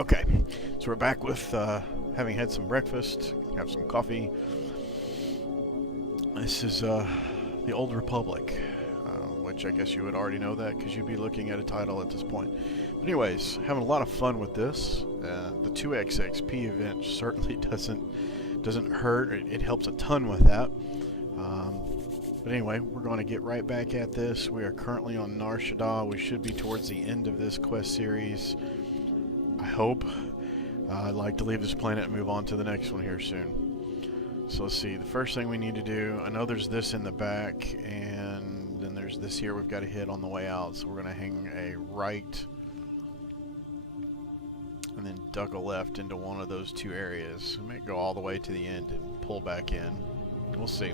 Okay, so we're back with having had some breakfast, have some coffee. This is the Old Republic, which I guess you would already know that because you'd be looking at a title at this point. But anyways, having a lot of fun with this. The 2x XP event certainly doesn't hurt. It helps a ton with that. But anyway, we're going to get right back at this. We are currently on Nar Shaddaa. We should be towards the end of this quest series. I hope. I'd like to leave this planet and move on to the next one here soon. So let's see, the first thing we need to do, I know there's this in the back, and then there's this here we've got to hit on the way out. So we're going to hang a right, and then duck a left into one of those two areas. We may go all the way to the end and pull back in. We'll see.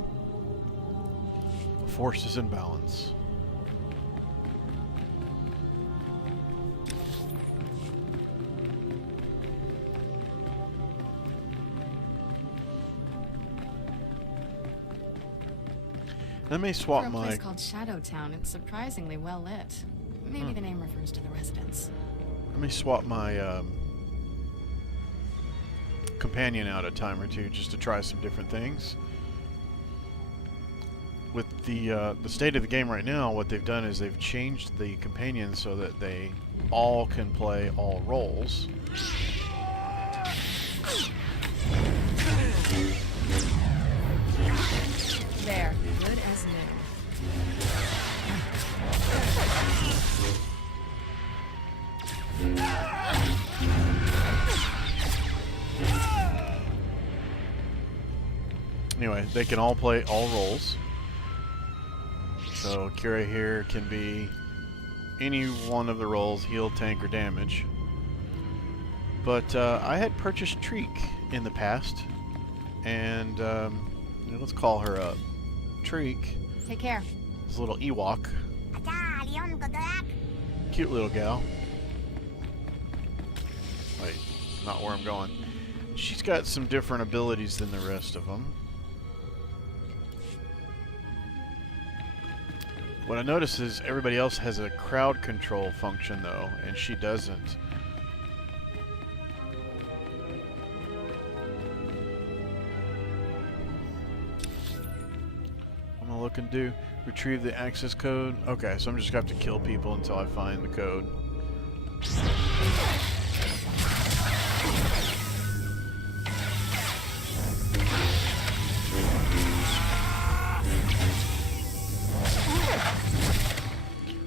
The force is in balance. Let me swap For a my... place called SWToR, it's surprisingly well lit. Maybe the name refers to the residents. Let me swap my companion out a time or two just to try some different things. With the state of the game right now, what they've done is they've changed the companion so that they all can play all roles. There, good as new. Anyway, they can all play all roles. So Kira here can be any one of the roles, heal, tank, or damage. But I had purchased Treek in the past, and let's call her up. Treek. Take care. This little Ewok. Cute little gal. Wait, not where I'm going. She's got some different abilities than the rest of them. What I notice is everybody else has a crowd control function though, and she doesn't. I'm gonna look and do retrieve the access code. Okay, so I'm just gonna have to kill people until I find the code.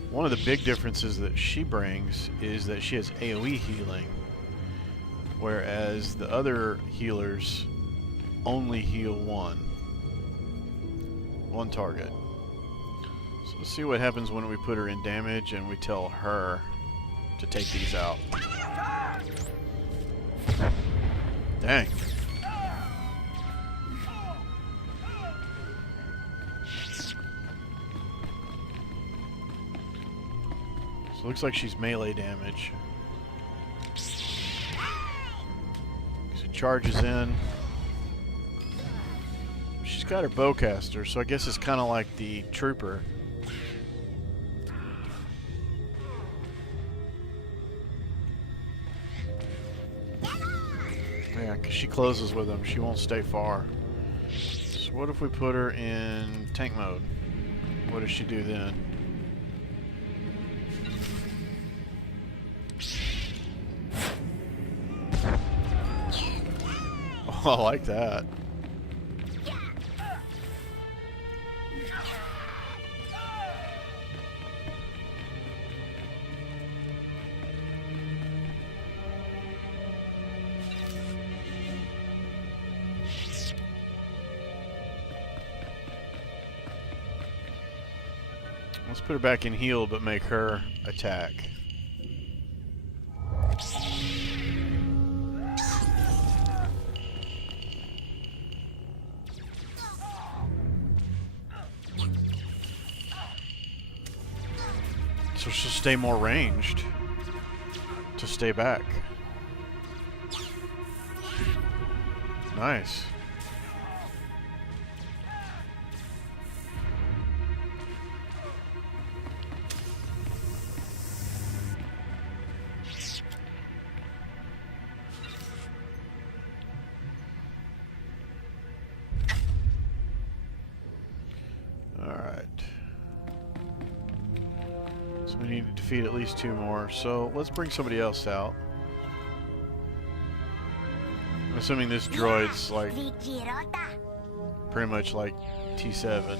One of the big differences that she brings is that she has AoE healing, whereas the other healers only heal one target. So let's see what happens when we put her in damage and we tell her to take these out. Dang. So it looks like she's melee damage. So charges in. She's got her bowcaster, so I guess it's kind of like the trooper. Yeah, because she closes with them. She won't stay far. So what if we put her in tank mode? What does she do then? Oh, I like that. Let's put her back in heal, but make her attack. So she'll stay more ranged to stay back. Nice. We need to defeat at least 2 more, so let's bring somebody else out. I'm assuming this droid's like pretty much like T7.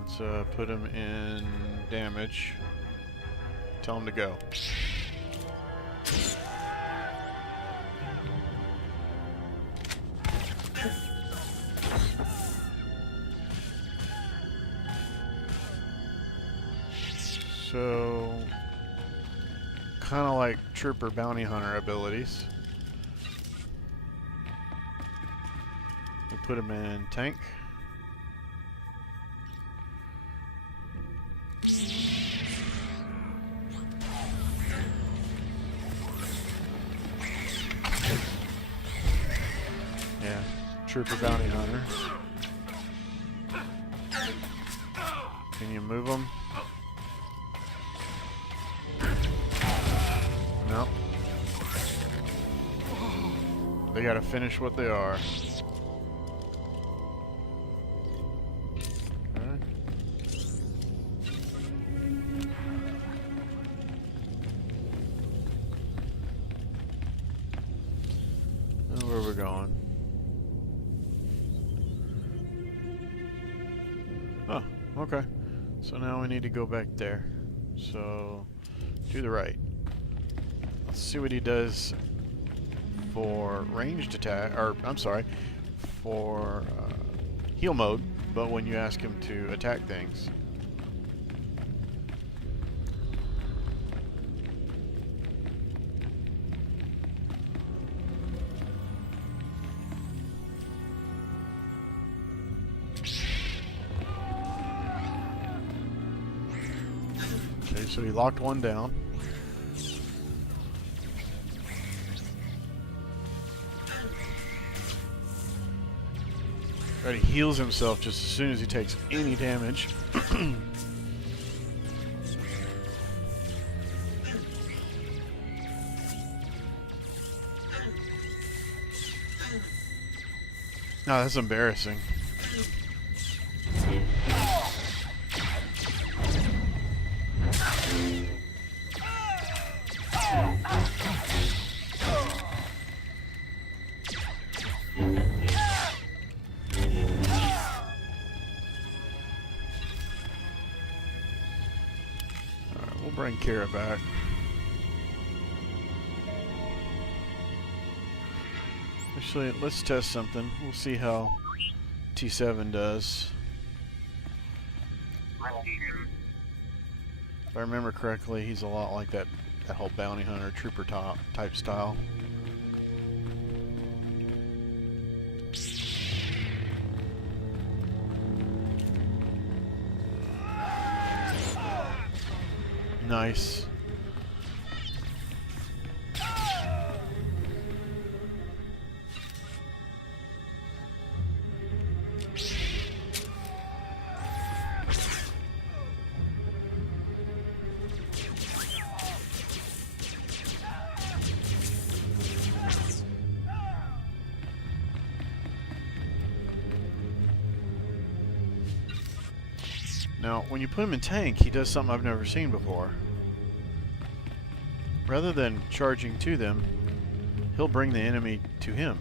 Let's put him in damage. Tell him to go. So, kind of like Trooper Bounty Hunter abilities. We'll put him in tank. Yeah, Trooper Bounty Hunter. Can you move him? No. They gotta finish what they are. Alright. Now where we're going. Oh, okay. So now we need to go back there. So, to the right. Let's see what he does for ranged attack, or I'm sorry, for heal mode, but when you ask him to attack things. Okay, so he locked one down. Right, he heals himself just as soon as he takes any damage. No, that's embarrassing. Bring Kira back. Actually, let's test something. We'll see how T7 does. If I remember correctly, he's a lot like that whole bounty hunter trooper type style. Nice. Now, when you put him in tank, he does something I've never seen before. Rather than charging to them, he'll bring the enemy to him.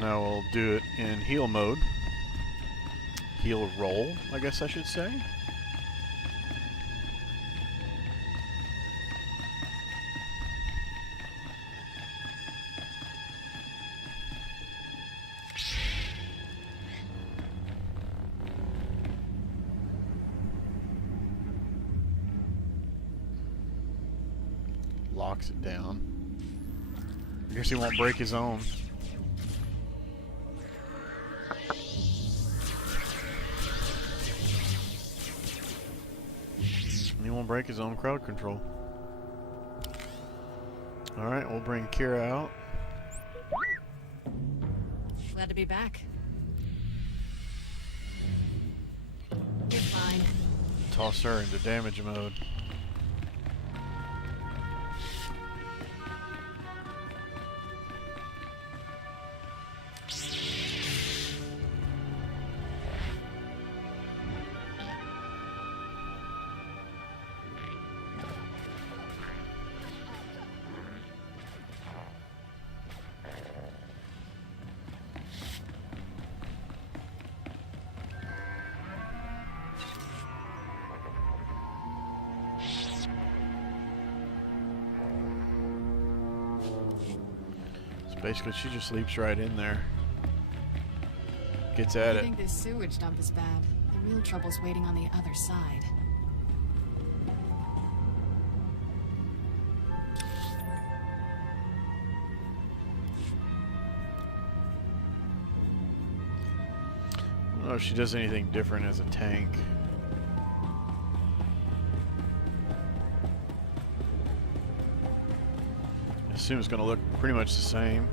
Now we'll do it in heal mode. Heal roll, I guess I should say. Locks it down. I guess he won't break his own. He won't break his own crowd control. Alright, we'll bring Kira out. Glad to be back. You're fine. Toss her into damage mode. Basically, she just leaps right in there. Gets at I it. think this sewage dump is bad. The real trouble's waiting on the other side. I don't know if she does anything different as a tank. I assume it's going to look pretty much the same.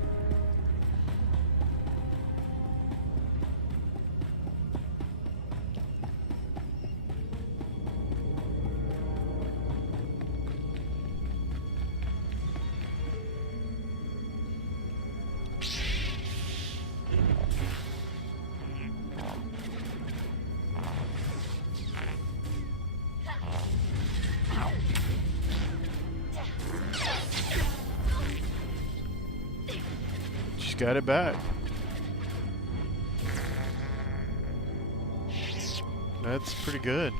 Got it back. That's pretty good.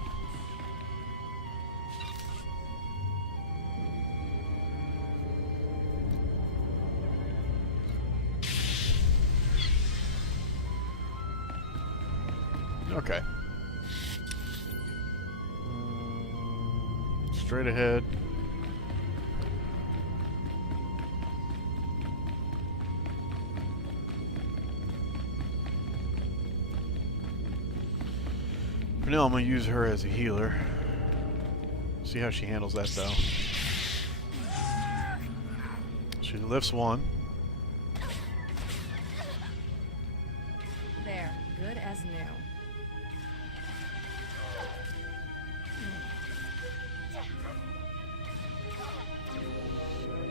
Okay. Straight ahead. For now, I'm going to use her as a healer. See how she handles that, though. She lifts one. There, good as new.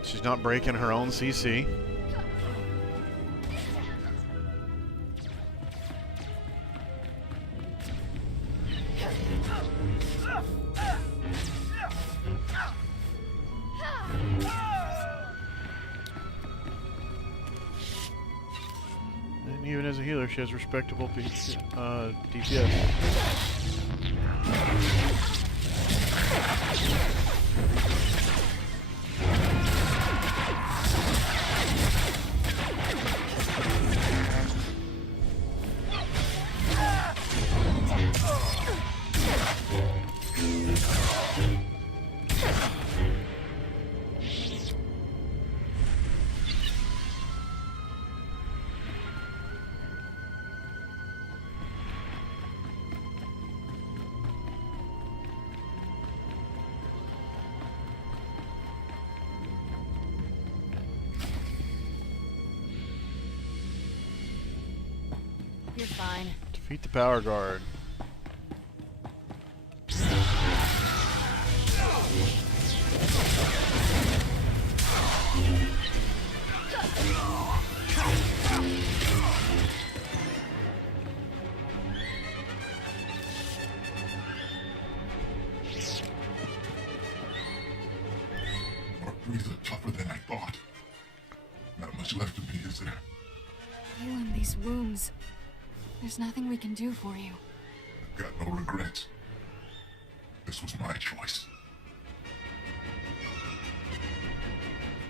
She's not breaking her own CC. And even as a healer, she has respectable DPS. You're fine. Defeat the power guard. Breather tougher than I thought. Not much left of me, is there? You and these wounds. There's nothing we can do for you. Got no regrets. This was my choice.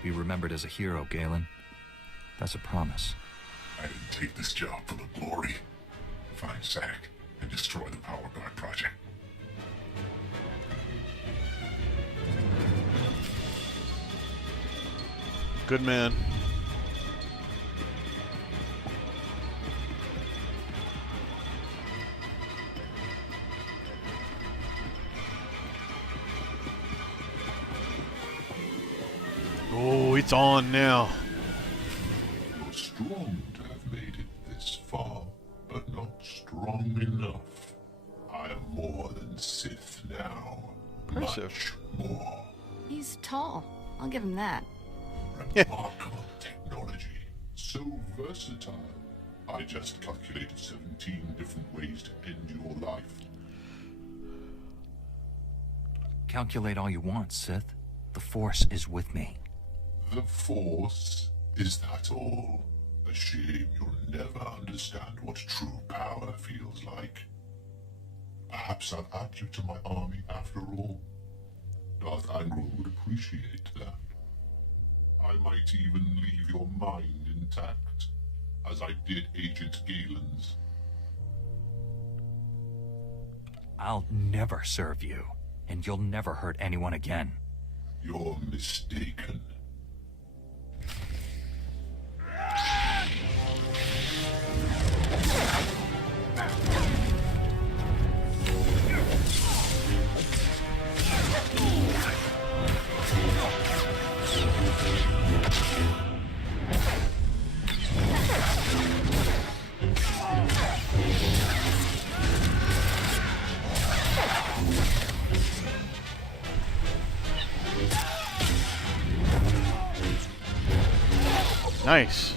Be remembered as a hero, Galen. That's a promise. I didn't take this job for the glory. Find Zack and destroy the Power Guard project. Good man. Oh, it's on now. You're strong to have made it this far, but not strong enough. I am more than Sith now. Impressive. Much more. He's tall. I'll give him that. Remarkable technology. So versatile. I just calculated 17 different ways to end your life. Calculate all you want, Sith. The Force is with me. The Force? Is that all? A shame you'll never understand what true power feels like. Perhaps I'll add you to my army after all. Darth Angron would appreciate that. I might even leave your mind intact, as I did Agent Galen's. I'll never serve you, and you'll never hurt anyone again. You're mistaken. Nice.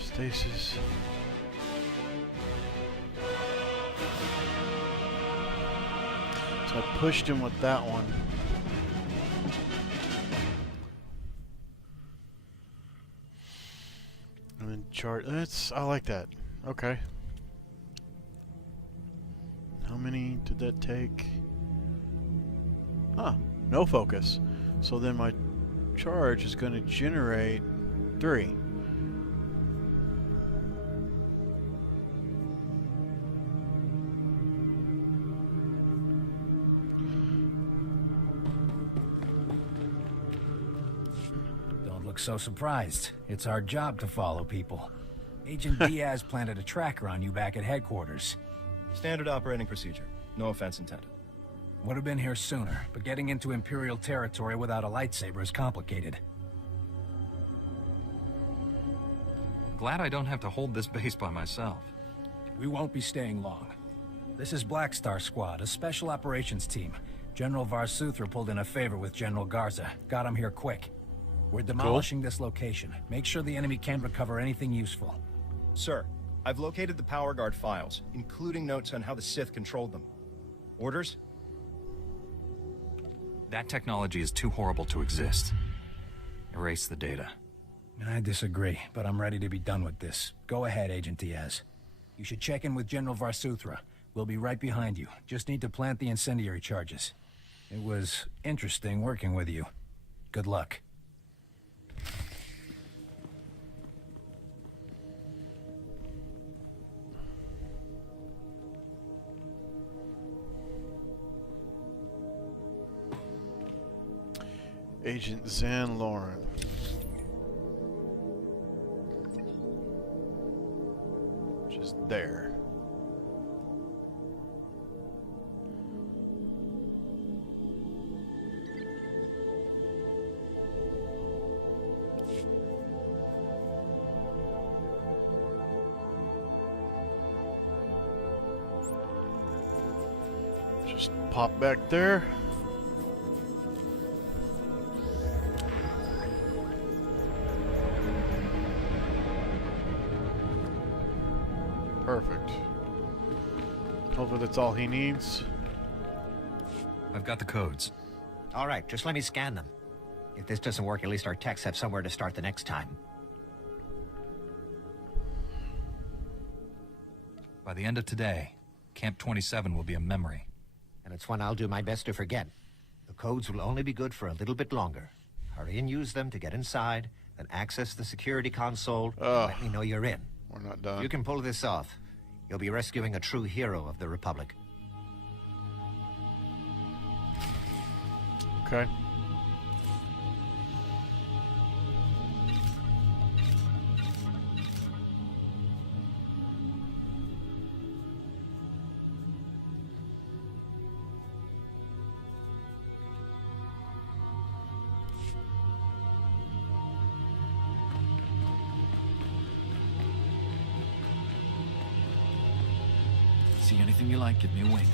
Stasis. So I pushed him with that one. And then chart. I like that. Okay. How many did that take? No focus. So then my charge is going to generate 3. So surprised. It's our job to follow people. Agent Diaz planted a tracker on you back at headquarters. Standard operating procedure. No offense intended. Would have been here sooner, but getting into Imperial territory without a lightsaber is complicated. Glad I don't have to hold this base by myself. We won't be staying long. This is Black Star Squad, a special operations team. General SWToR pulled in a favor with General Garza. Got him here quick. We're demolishing this location. Make sure the enemy can't recover anything useful. Sir, I've located the Power Guard files, including notes on how the Sith controlled them. Orders? That technology is too horrible to exist. Erase the data. I disagree, but I'm ready to be done with this. Go ahead, Agent Diaz. You should check in with General SWToR. We'll be right behind you. Just need to plant the incendiary charges. It was interesting working with you. Good luck. Agent Zan Lauren. Just there. Just pop back there. Perfect. Hopefully that's all he needs. I've got the codes. All right, just let me scan them. If this doesn't work, at least our techs have somewhere to start the next time. By the end of today, Camp 27 will be a memory. And it's one I'll do my best to forget. The codes will only be good for a little bit longer. Hurry and use them to get inside, then access the security console, and let me know you're in. We're not done. If you can pull this off, you'll be rescuing a true hero of the Republic. Okay. See anything you like, give me a wink.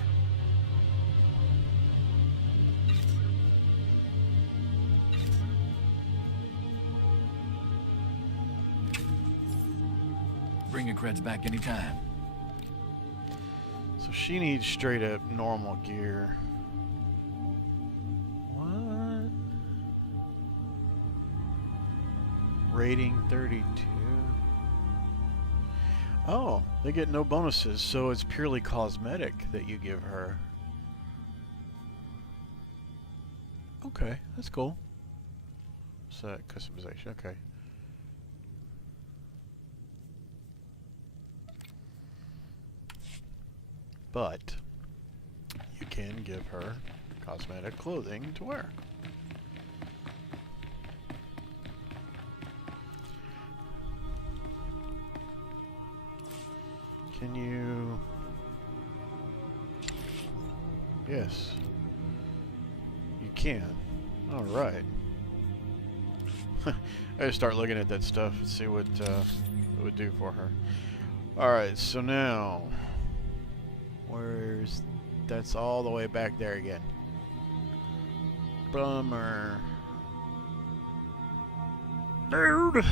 Bring your creds back anytime. So she needs straight up normal gear. What? Rating 32. Oh, they get no bonuses, so it's purely cosmetic that you give her. Okay, that's cool. So customization, okay. But you can give her cosmetic clothing to wear. Can you... Yes. You can. Alright. I just start looking at that stuff and see what it would do for her. Alright, so now... Where's... That's all the way back there again. Bummer. Dude!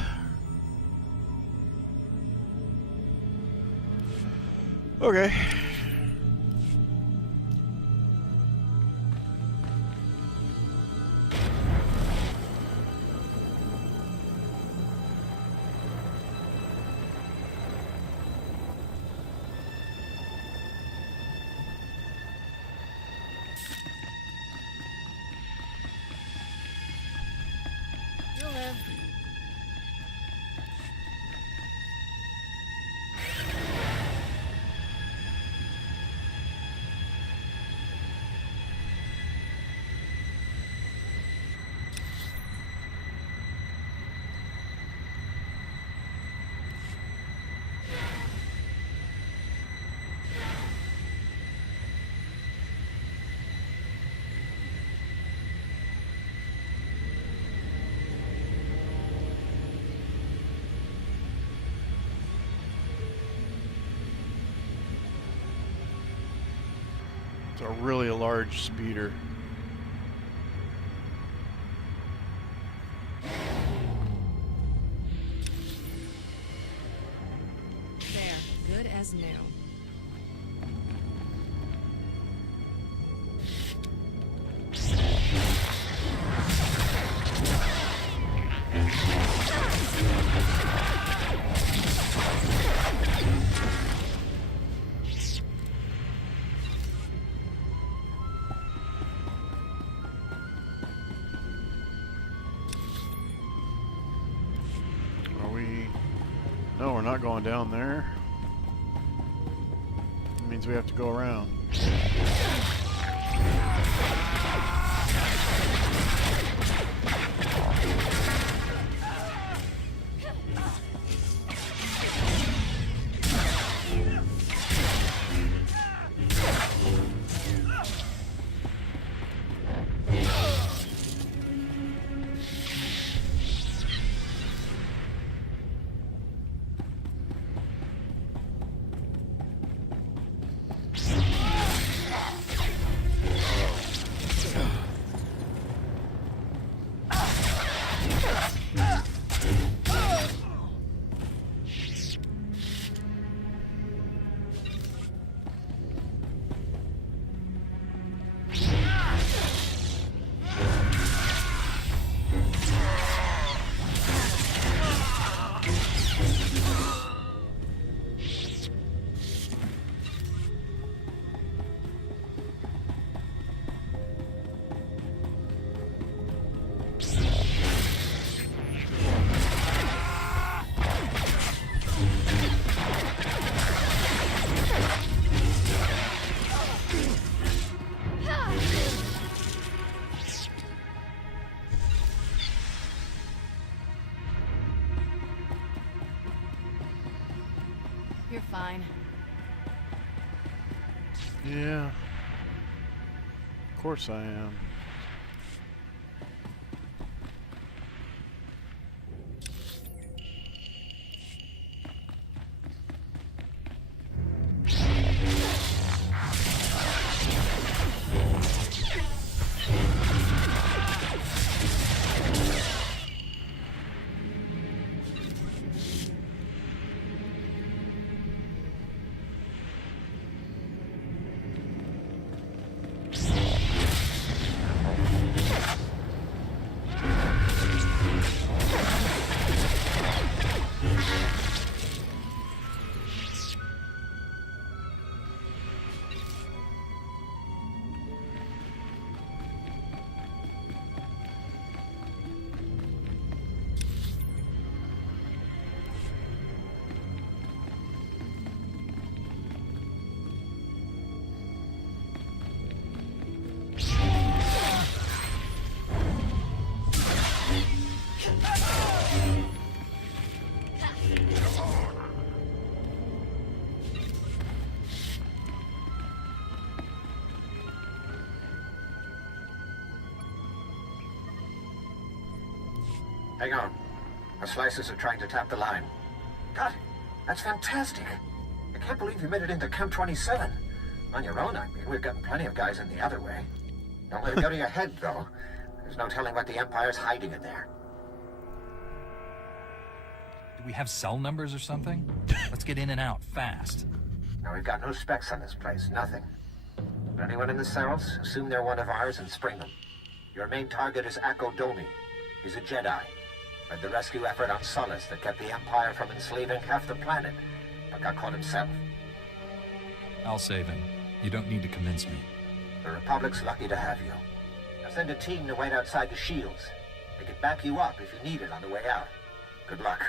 Okay. You'll live. It's a really large speeder. There, good as new. Are we... No, we're not going down there. It means we have to go around. You're fine. Yeah. Of course I am. Hang on. Our slicers are trying to tap the line. God, that's fantastic. I can't believe you made it into Camp 27. On your own, I mean, we've gotten plenty of guys in the other way. Don't let it go to your head, though. There's no telling what the Empire's hiding in there. Do we have cell numbers or something? Let's get in and out, fast. Now, we've got no specs on this place, nothing. Anyone in the cells, assume they're one of ours and spring them. Your main target is Akko Domi. He's a Jedi. Led the rescue effort on Solace that kept the Empire from enslaving half the planet, but got caught himself. I'll save him. You don't need to convince me. The Republic's lucky to have you. Now send a team to wait outside the shields. They can back you up if you need it on the way out. Good luck.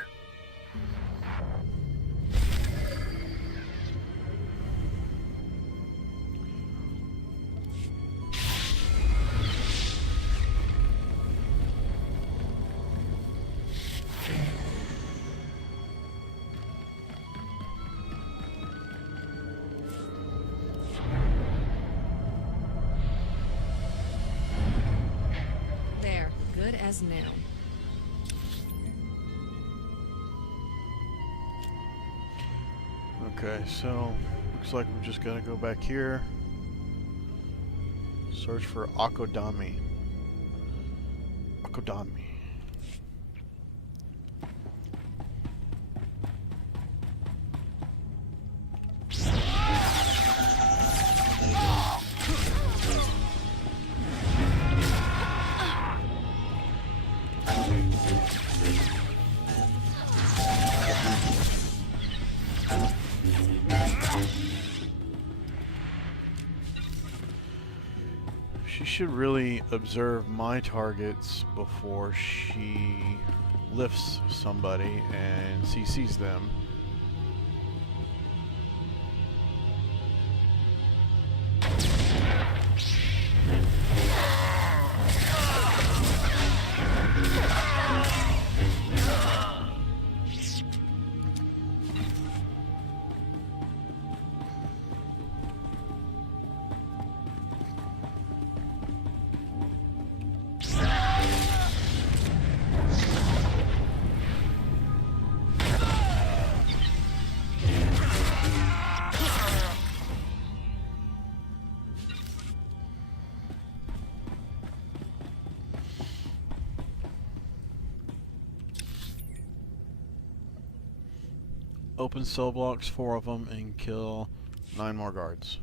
Good as new. Okay, so looks like we're just gonna go back here. Search for Akodami. Akodami. She should really observe my targets before she lifts somebody and CCs them. Open cell blocks, 4 of them, and kill 9 more guards.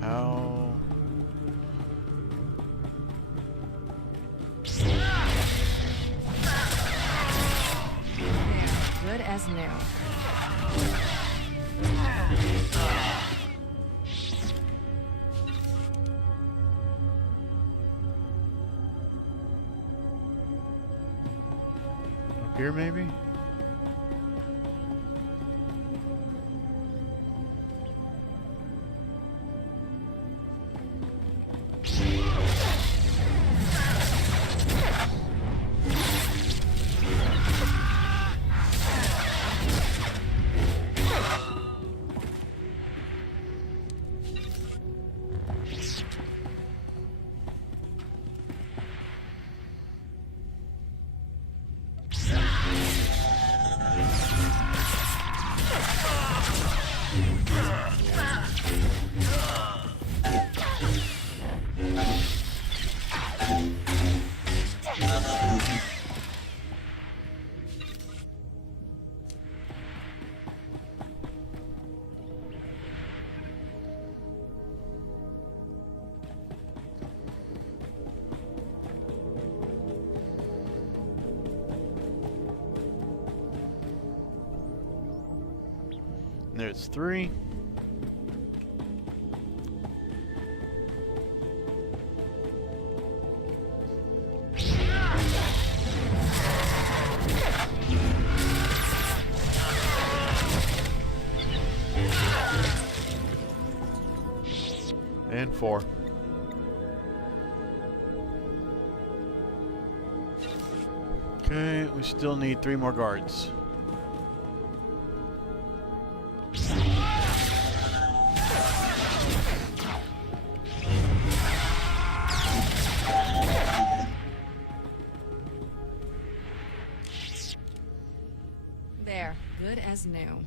How? Good as new. Here, maybe? There's 3. And 4. Okay, we still need 3 more guards. There, good as new.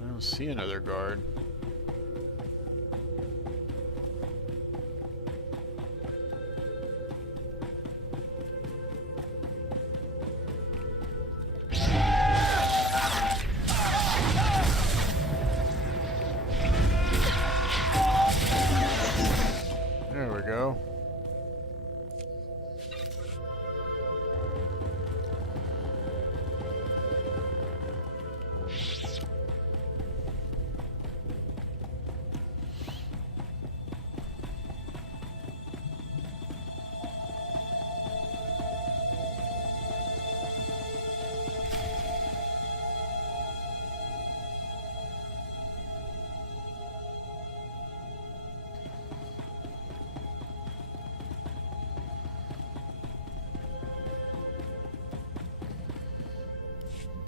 I don't see another guard. There we go.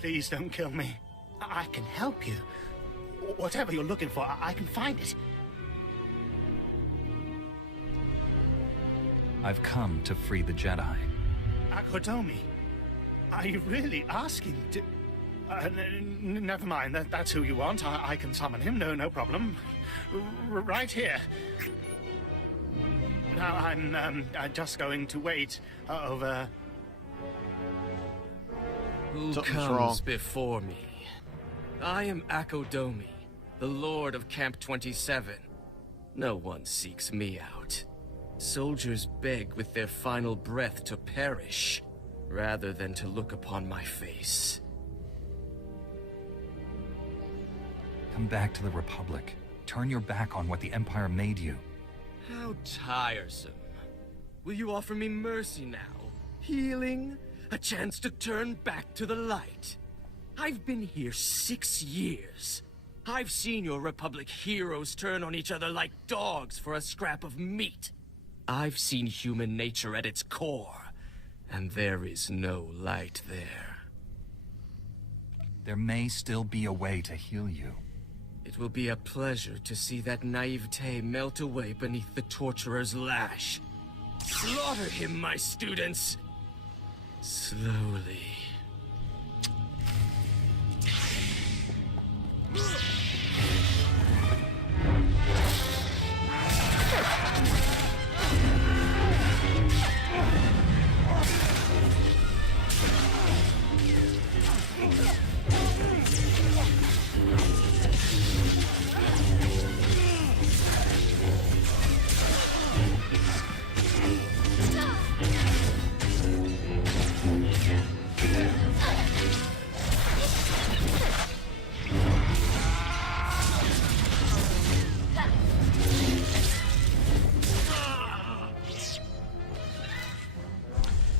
Please don't kill me. I can help you. Whatever you're looking for, I can find it. I've come to free the Jedi. Akodomi, are you really asking to... never mind, that's who you want. I can summon him, no problem. Right here. Now, I'm just going to wait over... Who Something's comes wrong. before me? I am Akodomi, the Lord of Camp 27. No one seeks me out. Soldiers beg with their final breath to perish, rather than to look upon my face. Come back to the Republic. Turn your back on what the Empire made you. How tiresome. Will you offer me mercy now? Healing? A chance to turn back to the light? I've been here 6 years. I've seen your Republic heroes turn on each other like dogs for a scrap of meat. I've seen human nature at its core, and there is no light there. There may still be a way to heal you. It will be a pleasure to see that naivete melt away beneath the torturer's lash. Slaughter him, my students! Slowly.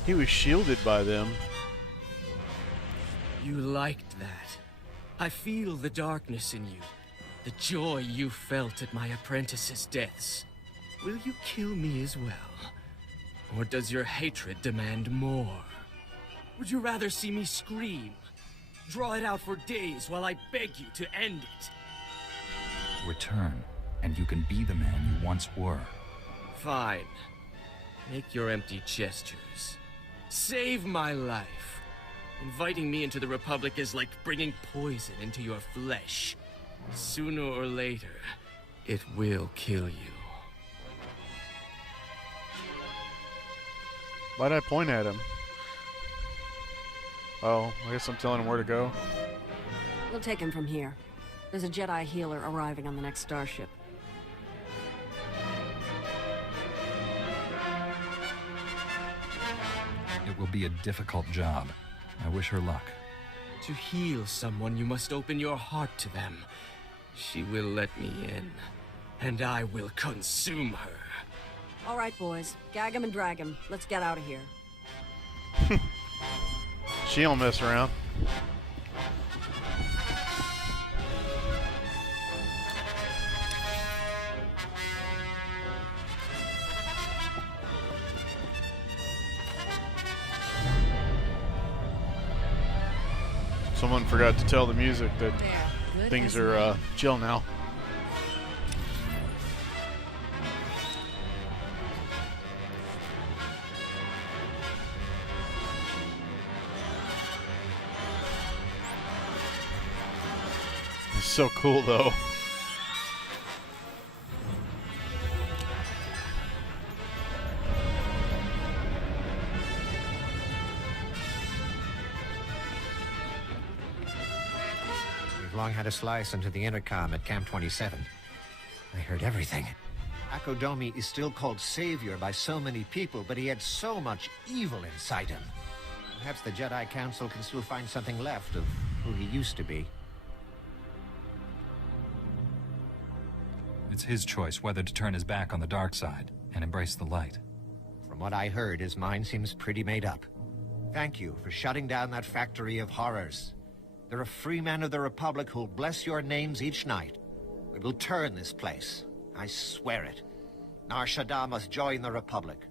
He was shielded by them. You liked that. I feel the darkness in you. The joy you felt at my apprentices' deaths. Will you kill me as well? Or does your hatred demand more? Would you rather see me scream? Draw it out for days while I beg you to end it? Return, and you can be the man you once were. Fine. Make your empty gestures. Save my life. Inviting me into the Republic is like bringing poison into your flesh. Sooner or later, it will kill you. Why'd I point at him? Oh, I guess I'm telling him where to go. We'll take him from here. There's a Jedi healer arriving on the next starship. It will be a difficult job. I wish her luck. To heal someone, you must open your heart to them. She will let me in, and I will consume her. All right, boys. Gag him and drag him. Let's get out of here. She don't mess around. Someone forgot to tell the music that things are chill now. It's so cool though. Long had a slice into the intercom at Camp 27. I heard everything. Akodomi is still called Savior by so many people, but he had so much evil inside him. Perhaps the Jedi Council can still find something left of who he used to be. It's his choice whether to turn his back on the dark side and embrace the light. From what I heard, his mind seems pretty made up. Thank you for shutting down that factory of horrors. There are free men of the Republic who'll bless your names each night. We will turn this place. I swear it. Nar Shaddaa must join the Republic,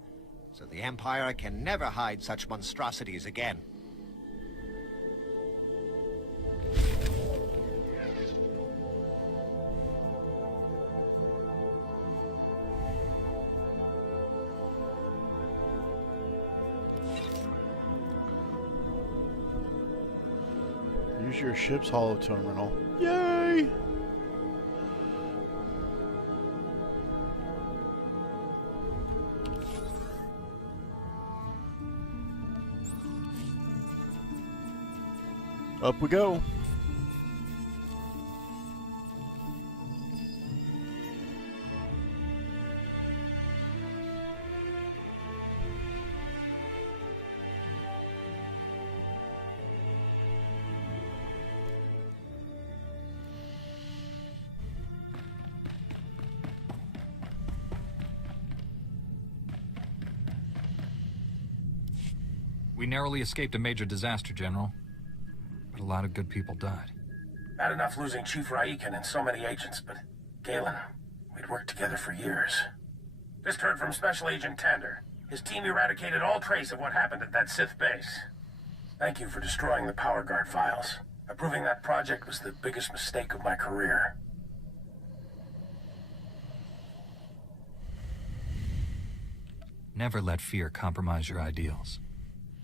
so the Empire can never hide such monstrosities again. Use your ship's holo terminal. Yay! Up we go. We narrowly escaped a major disaster, General. But a lot of good people died. Bad enough losing Chief Raiken and so many agents, but Galen, we'd worked together for years. Just heard from Special Agent Tander. His team eradicated all trace of what happened at that Sith base. Thank you for destroying the Power Guard files. Approving that project was the biggest mistake of my career. Never let fear compromise your ideals.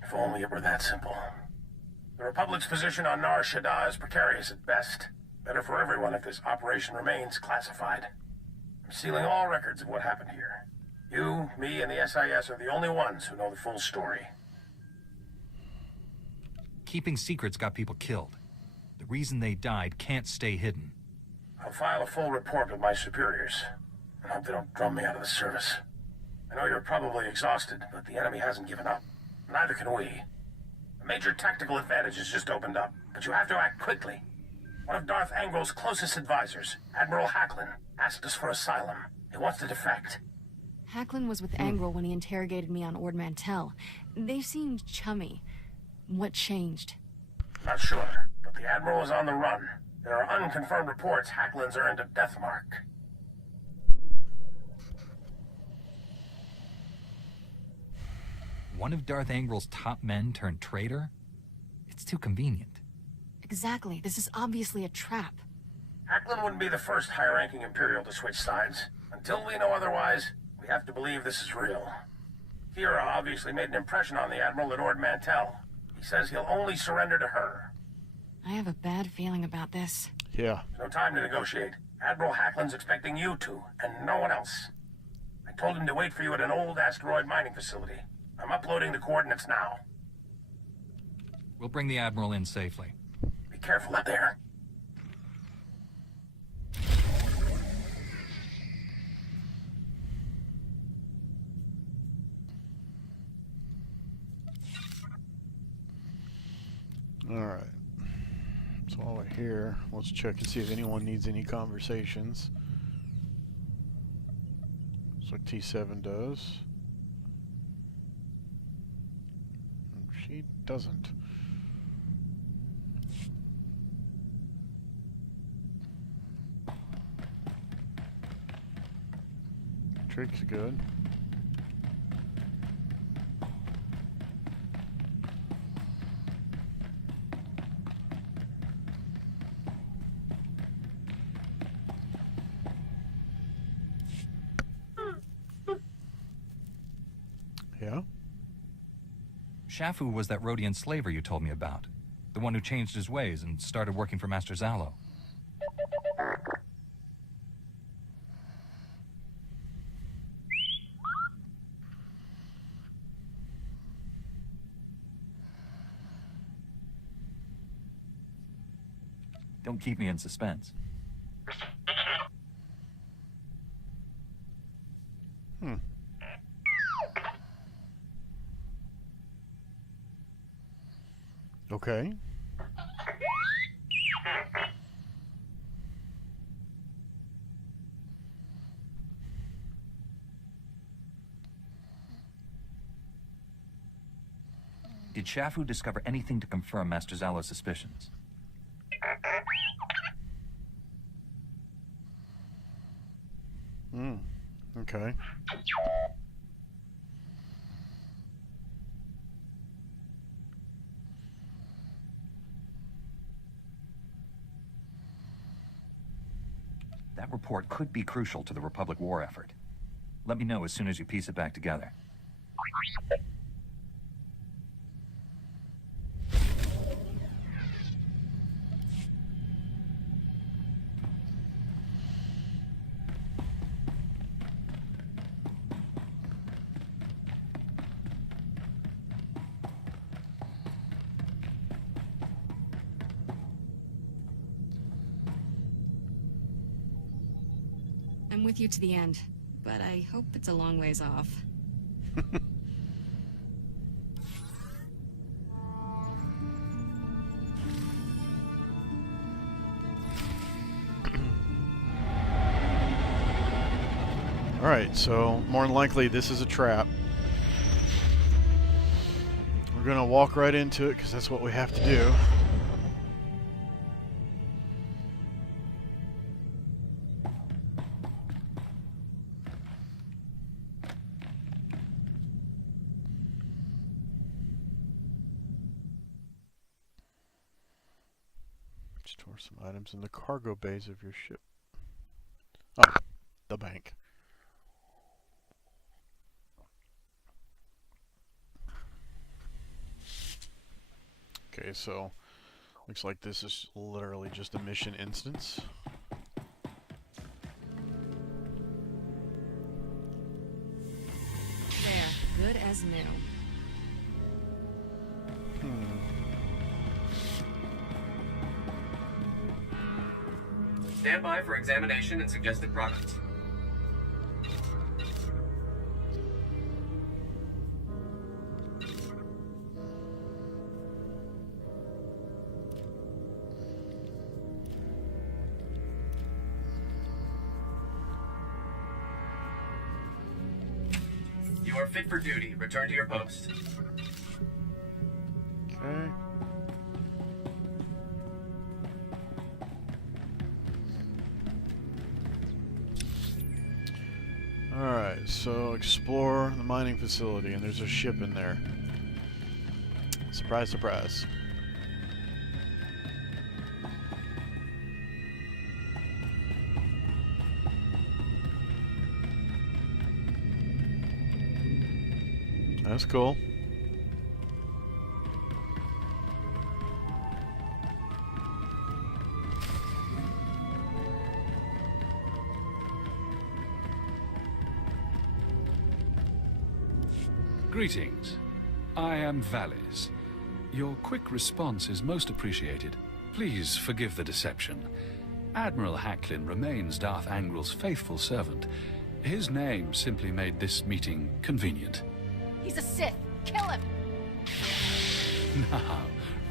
If only it were that simple. The Republic's position on Nar Shaddaa is precarious at best. Better for everyone if this operation remains classified. I'm sealing all records of what happened here. You, me, and the SIS are the only ones who know the full story. Keeping secrets got people killed. The reason they died can't stay hidden. I'll file a full report with my superiors. I hope they don't drum me out of the service. I know you're probably exhausted, but the enemy hasn't given up. Neither can we. A major tactical advantage has just opened up, but you have to act quickly. One of Darth Angrel's closest advisors, Admiral Hacklin, asked us for asylum. He wants to defect. Hacklin was with Angrel when he interrogated me on Ord Mantell. They seemed chummy. What changed? Not sure, but the Admiral is on the run. There are unconfirmed reports Hacklin's earned a death mark. One of Darth Angrel's top men turned traitor? It's too convenient. Exactly. This is obviously a trap. Hacklin wouldn't be the first high-ranking Imperial to switch sides. Until we know otherwise, we have to believe this is real. Kira obviously made an impression on the Admiral at Ord Mantell. He says he'll only surrender to her. I have a bad feeling about this. Yeah. There's no time to negotiate. Admiral Hacklin's expecting you two, and no one else. I told him to wait for you at an old asteroid mining facility. I'm uploading the coordinates now. We'll bring the Admiral in safely. Be careful up there. Alright. So while we're here, let's check and see if anyone needs any conversations. That's what T7 does. She doesn't. Trick's good. Yeah? Shafu was that Rhodian slaver you told me about. The one who changed his ways and started working for Master Zalo. Don't keep me in suspense. Okay. Did Shafu discover anything to confirm Master Zalo's suspicions? Okay. That report could be crucial to the Republic war effort. Let me know as soon as you piece it back together. I'm with you to the end, but I hope it's a long ways off. Alright, so more than likely this is a trap. We're gonna walk right into it because that's what we have to do. Store some items in the cargo bays of your ship. Oh, the bank. Okay, so looks like this is literally just a mission instance. There, good as new. Stand by for examination and suggested products. fit for duty. Return to your post. Okay. Alright, so explore the mining facility, and there's a ship in there. Surprise, surprise. That's cool. Greetings. I am Valis. Your quick response is most appreciated. Please forgive the deception. Admiral Hacklin remains Darth Angrel's faithful servant. His name simply made this meeting convenient. He's a Sith. Kill him! Now,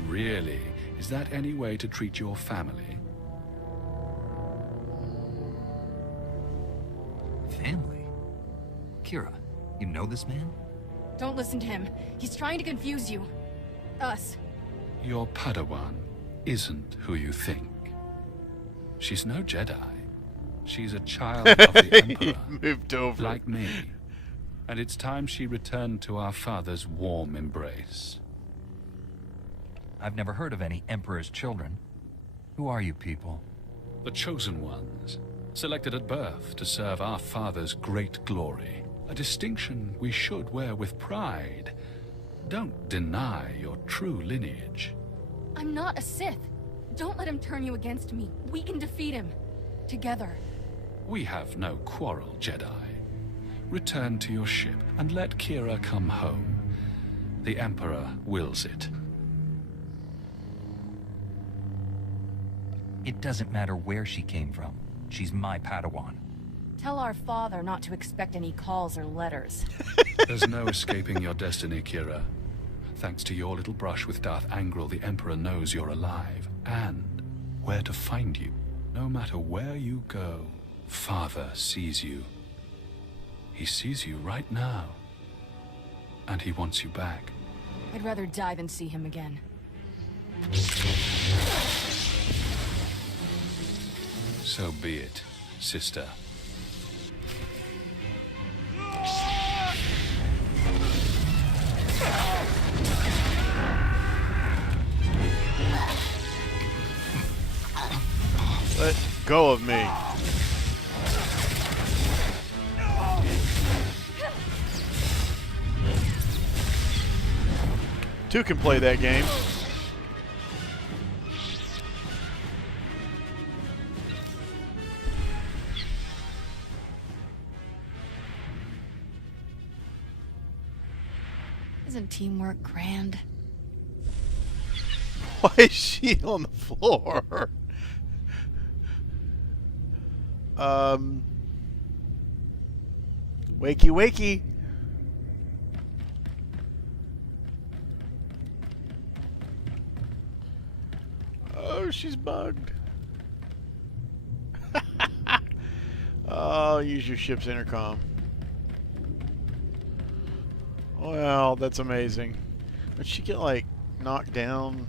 really? Is that any way to treat your family? Family? Kira, you know this man? Don't listen to him. He's trying to confuse you. Us. Your Padawan isn't who you think. She's no Jedi. She's a child of the Emperor. Moved over. Like me. And it's time she returned to our father's warm embrace. I've never heard of any Emperor's children. Who are you people? The Chosen Ones, selected at birth to serve our father's great glory. A distinction we should wear with pride. Don't deny your true lineage. I'm not a Sith. Don't let him turn you against me. We can defeat him. Together. We have no quarrel, Jedi. Return to your ship and let Kira come home. The Emperor wills it. It doesn't matter where she came from. She's my Padawan. Tell our father not to expect any calls or letters. There's no escaping your destiny, Kira. Thanks to your little brush with Darth Angrel, the Emperor knows you're alive, and where to find you. No matter where you go, Father sees you. He sees you right now, and he wants you back. I'd rather die than see him again. So be it, sister. Let go of me. Two can play that game. Isn't teamwork grand? Why is she on the floor? Wakey wakey. Oh, she's bugged. Oh, use your ship's intercom. Well, that's amazing. Did she get, like, knocked down?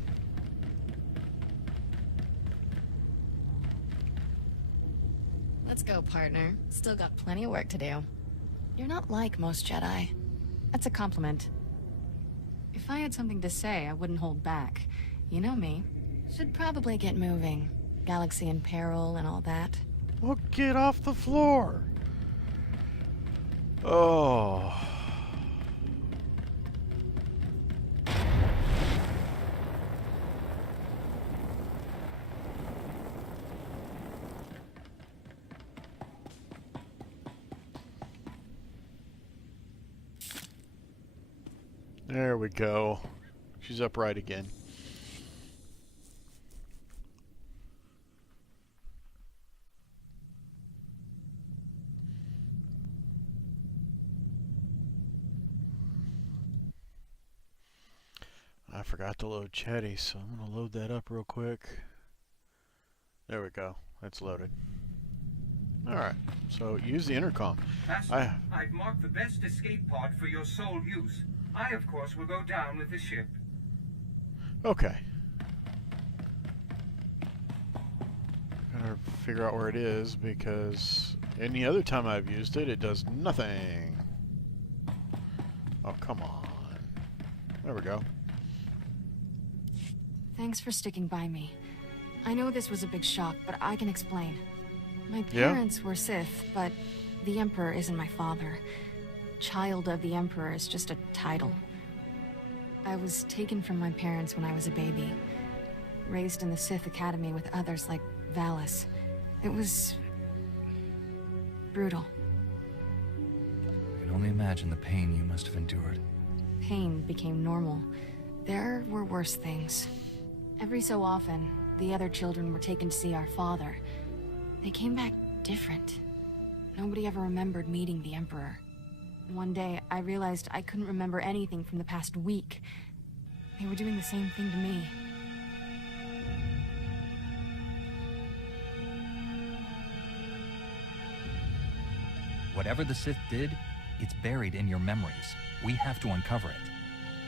Let's go, partner. Still got plenty of work to do. You're not like most Jedi. That's a compliment. If I had something to say, I wouldn't hold back. You know me. Should probably get moving. Galaxy in peril and all that. Well, get off the floor. Oh. There we go. She's upright again. I forgot to load Chatty, so I'm going to load that up real quick. There we go. That's loaded. Alright, so use the intercom. Master, I've marked the best escape pod for your sole use. I, of course, will go down with the ship. Okay. Gotta figure out where it is, because any other time I've used it, it does nothing. Oh, come on. There we go. Thanks for sticking by me. I know this was a big shock, but I can explain. My parents were Sith, but the Emperor isn't my father. Child of the Emperor is just a title. I was taken from my parents when I was a baby. Raised in the Sith Academy with others like Valis. It was brutal. I can only imagine the pain you must have endured. Pain became normal. There were worse things. Every so often, the other children were taken to see our father. They came back different. Nobody ever remembered meeting the Emperor. One day, I realized I couldn't remember anything from the past week. They were doing the same thing to me. Whatever the Sith did, it's buried in your memories. We have to uncover it.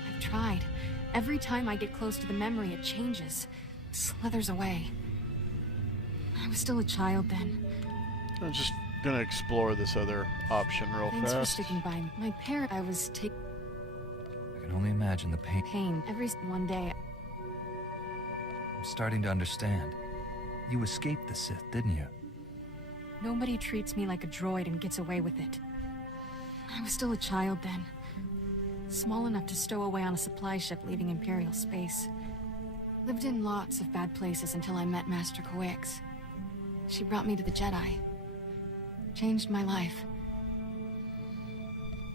I've tried. Every time I get close to the memory, it changes. Slithers away. I was still a child then. I'm just gonna explore this other option real Thanks fast. for sticking by me. My parent, I was taking I can only imagine the pain. pain every one day. I'm starting to understand. You escaped the Sith, didn't you? Nobody treats me like a droid and gets away with it. I was still a child then. Small enough to stow away on a supply ship leaving Imperial space. Lived in lots of bad places until I met Master Coix. She brought me to the Jedi. Changed my life.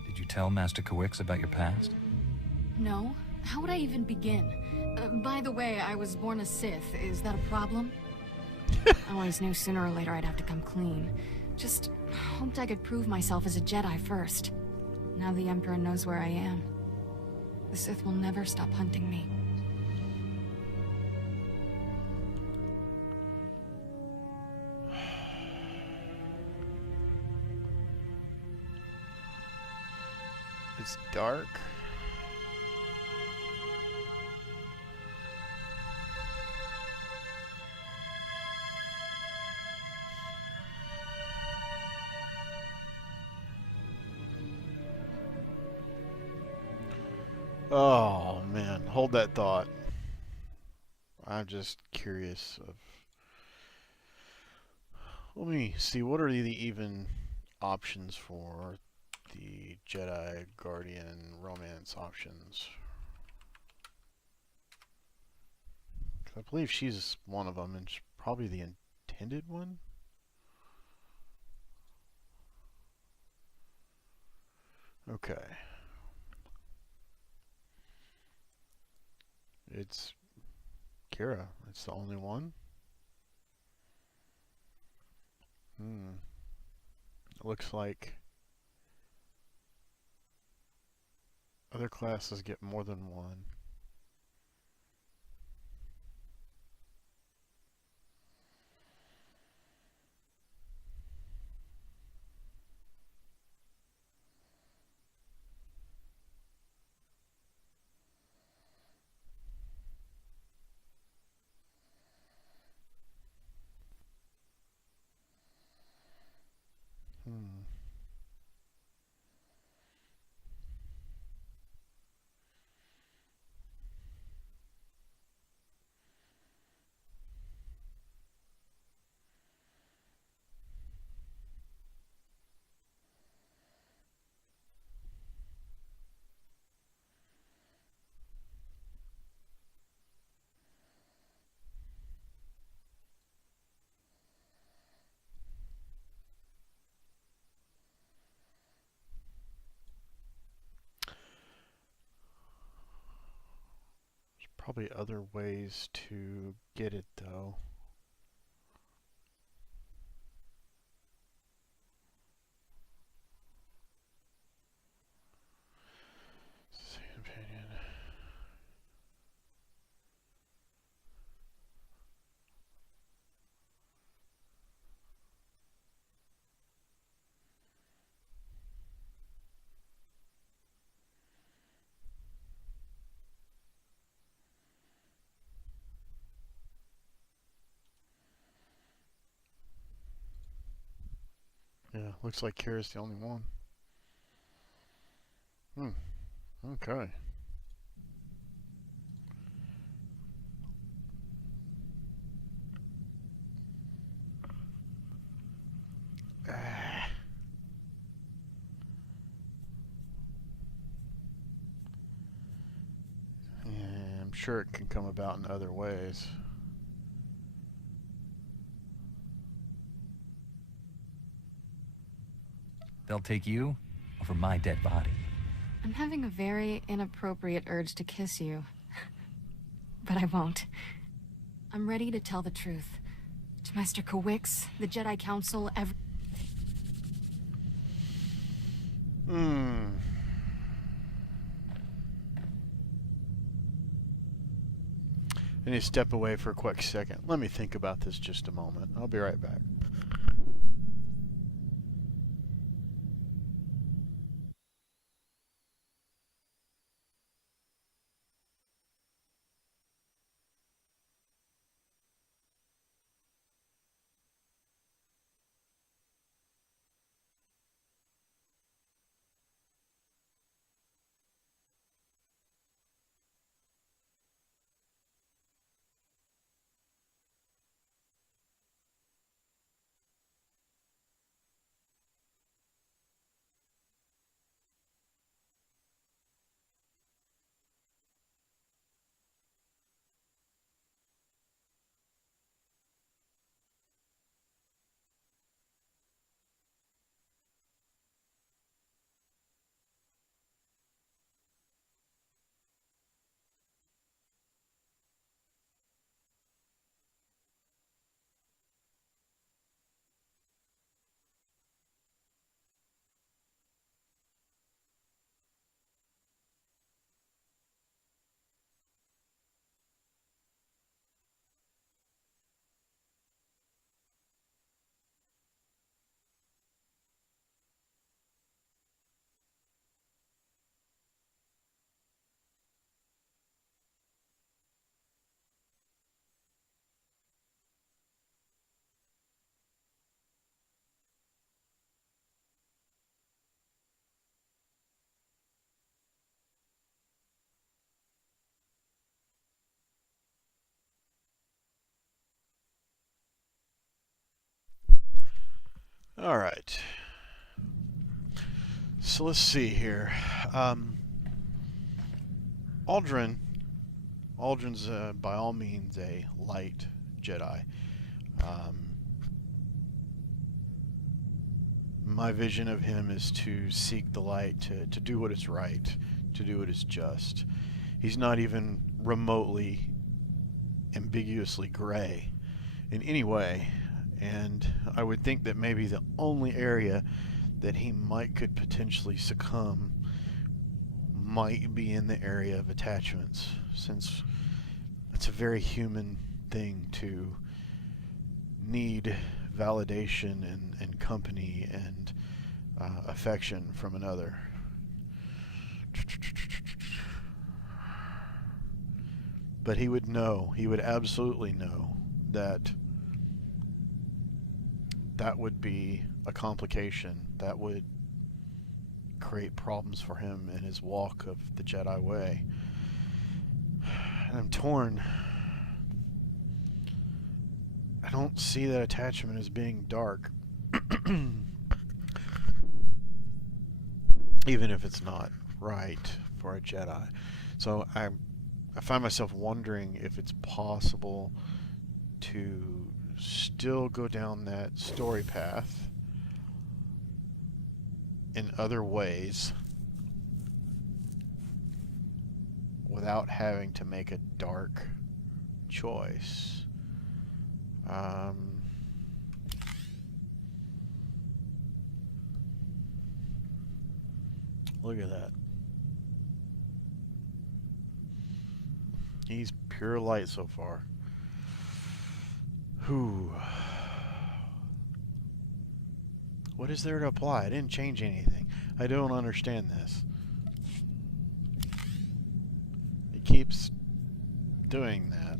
Did you tell Master Coix about your past? No? How would I even begin? By the way, I was born a Sith. Is that a problem? I always knew sooner or later I'd have to come clean. Just hoped I could prove myself as a Jedi first. Now the Emperor knows where I am. The Sith will never stop hunting me. It's dark. Oh man, hold that thought. I'm just curious of. Let me see, what are the even options for the Jedi Guardian romance options? 'Cause I believe she's one of them, and she's probably the intended one. Okay. It's Kira. It's the only one. It looks like other classes get more than one. Probably other ways to get it though. Second opinion. Yeah, looks like Kira's the only one. Okay. Yeah, I'm sure it can come about in other ways. They'll take you over my dead body. I'm having a very inappropriate urge to kiss you. But I won't. I'm ready to tell the truth. To Master Kawix, the Jedi Council, I need to step away for a quick second. Let me think about this just a moment. I'll be right back. All right. So let's see here. Aldrin's by all means a light Jedi. My vision of him is to seek the light, to do what is right, to do what is just. He's not even remotely ambiguously gray in any way, and I would think that maybe the only area that he could potentially succumb might be in the area of attachments, since it's a very human thing to need validation and company and affection from another. But he would absolutely know that that would be a complication, that would create problems for him in his walk of the Jedi way. And I'm torn. I don't see that attachment as being dark. Even if it's not right for a Jedi. So I find myself wondering if it's possible to still go down that story path in other ways without having to make a dark choice. Look at that. He's pure light so far. Whew. What is there to apply? I didn't change anything. I don't understand this. It keeps doing that.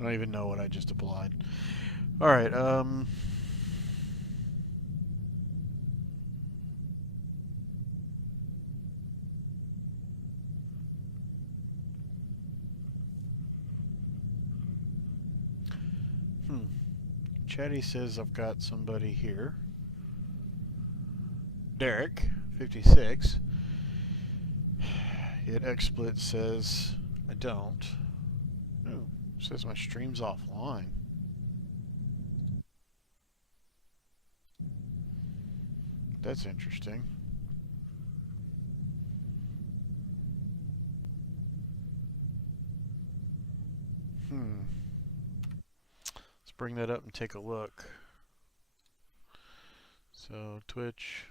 I don't even know what I just applied. Alright, Chatty says I've got somebody here. Derek, 56. Yet XSplit says I don't. Oh, says my stream's offline. That's interesting. Let's bring that up and take a look. So Twitch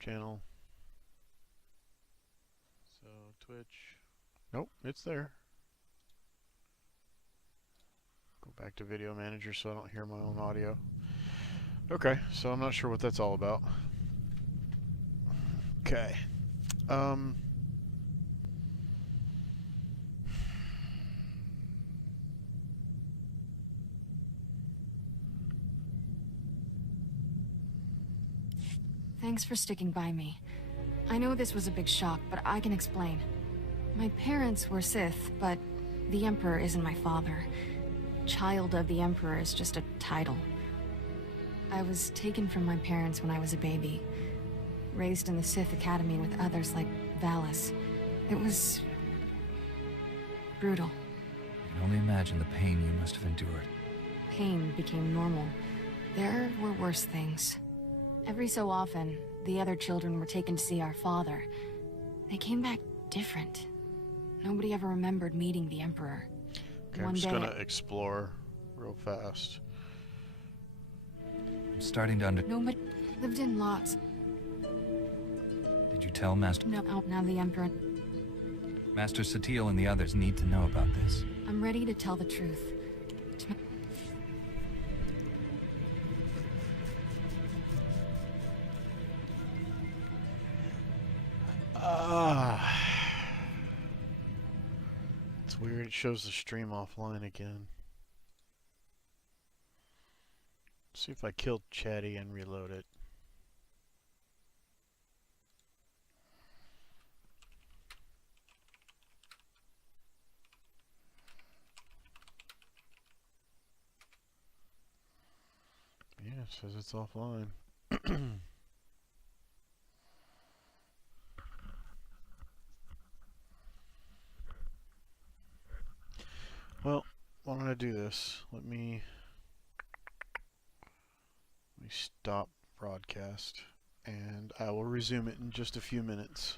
channel. So Twitch. Nope, it's there. Go back to Video Manager so I don't hear my own audio. Okay, so I'm not sure what that's all about. Okay. Thanks for sticking by me. I know this was a big shock, but I can explain. My parents were Sith, but the Emperor isn't my father. Child of the Emperor is just a title. I was taken from my parents when I was a baby. Raised in the Sith Academy with others like Valis. It was brutal. I can only imagine the pain you must have endured. Pain became normal. There were worse things. Every so often, the other children were taken to see our father. They came back different. Nobody ever remembered meeting the Emperor. Okay, I'm just gonna explore real fast. I'm starting to Nobody lived in lots. Did you tell Master? No, now the Emperor. Master SWToR and the others need to know about this. I'm ready to tell the truth. It's weird, it shows the stream offline again. Let's see if I killed Chatty and reload it. Yeah, it says it's offline. Well, why don't I do this? Let me stop broadcast, and I will resume it in just a few minutes.